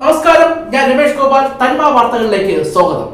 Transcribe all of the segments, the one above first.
നമസ്കാരം ഞാൻ രമേഷ് ഗോപാൽ തന്മ വാർത്തകളിലേക്ക് സ്വാഗതം.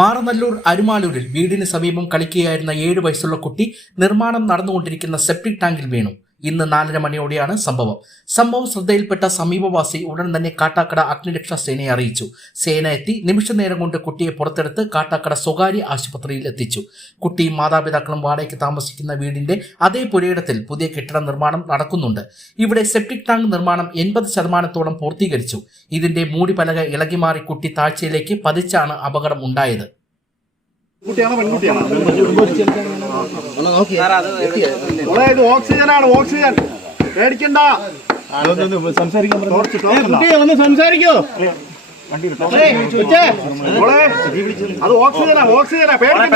മാറനല്ലൂർ അരുമാലൂരിൽ വീടിന് സമീപം കളിക്കുകയായിരുന്ന ഏഴു വയസ്സുള്ള കുട്ടി നിർമ്മാണം നടന്നുകൊണ്ടിരിക്കുന്ന സെപ്റ്റിക് ടാങ്കിൽ വീണു. ഇന്ന് നാലര മണിയോടെയാണ് സംഭവം. സംഭവം ശ്രദ്ധയിൽപ്പെട്ട സമീപവാസി ഉടൻ തന്നെ കാട്ടാക്കട അഗ്നിരക്ഷാ സേനയെ അറിയിച്ചു. സേന എത്തി നിമിഷ നേരം കൊണ്ട് കുട്ടിയെ പുറത്തെടുത്ത് കാട്ടാക്കട സ്വകാര്യ ആശുപത്രിയിൽ എത്തിച്ചു. കുട്ടിയും മാതാപിതാക്കളും വാടകയ്ക്ക് താമസിക്കുന്ന വീടിന്റെ അതേ പുരയിടത്തിൽ പുതിയ കെട്ടിട നിർമ്മാണം നടക്കുന്നുണ്ട്. ഇവിടെ സെപ്റ്റിക് ടാങ്ക് നിർമ്മാണം എൺപത് ശതമാനത്തോളം പൂർത്തീകരിച്ചു. ഇതിന്റെ മൂടിപലക ഇളകിമാറി കുട്ടി താഴ്ചയിലേക്ക് പതിച്ചാണ് അപകടം ഉണ്ടായത്. കുട്ടിയാണോ പെൺകുട്ടിയാണോ? മോളെ ഇത് ഓക്സിജൻ. പേടിക്കണ്ട. ഒന്ന് സംസാരിക്കോ. മോളെ അത് ഓക്സിജനാ ഓക്സിജനാ. പേടിക്കണ്ട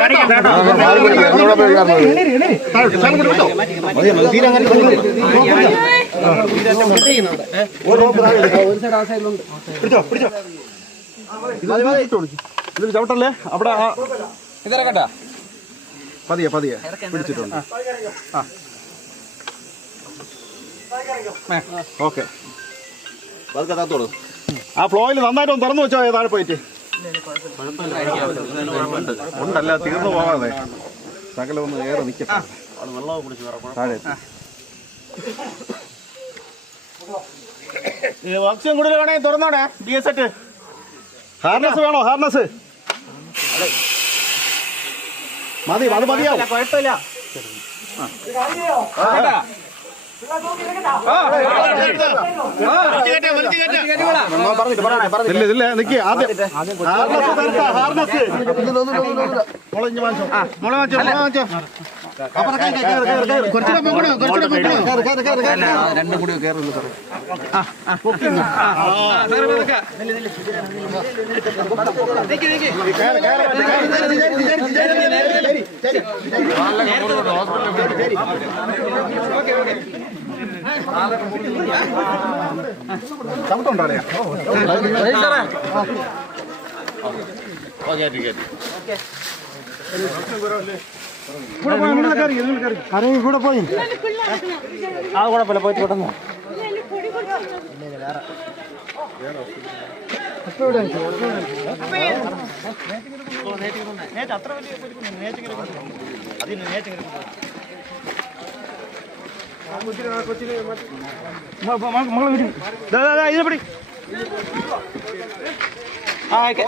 പിടിച്ചോ പിടിച്ചോ. ഇതിൽ ചവിട്ടല്ലേ? അവിടെ ആ ഇതിറക്കട്ടാ? പതിയെ പതിയെ. പിടിച്ചിട്ടുണ്ട്. ഓക്കെ. ആ ഫ്ലോയിൽ നന്നായിട്ട് ഒന്ന് തുറന്നു വെച്ചോ താഴെ പോയിട്ട്. ഉണ്ടല്ല തീർന്നു പോകാതെ. സകലം ഒന്ന് ഏറെ നിൽക്കട്ടെ താഴെ ഓക്സിജൻ കൂടുതൽ വേണേ തുറന്നോണേ ബി എസ് എറ്റ്. ഹാർനസ് വേണോ ഹാർനസ്? മതി അത് മതിയാവും കുഴപ്പമില്ല രണ്ടും കൂടി സാറേ ചവിട്ടുണ്ടോ അല്ലേ കൂടെ പോയി ആ കുഴപ്പമില്ല പോയിട്ട് പെട്ടെന്ന് മകളെ വീട്ടിൽ ഇതിനെ പിടി. ആ ഓക്കെ.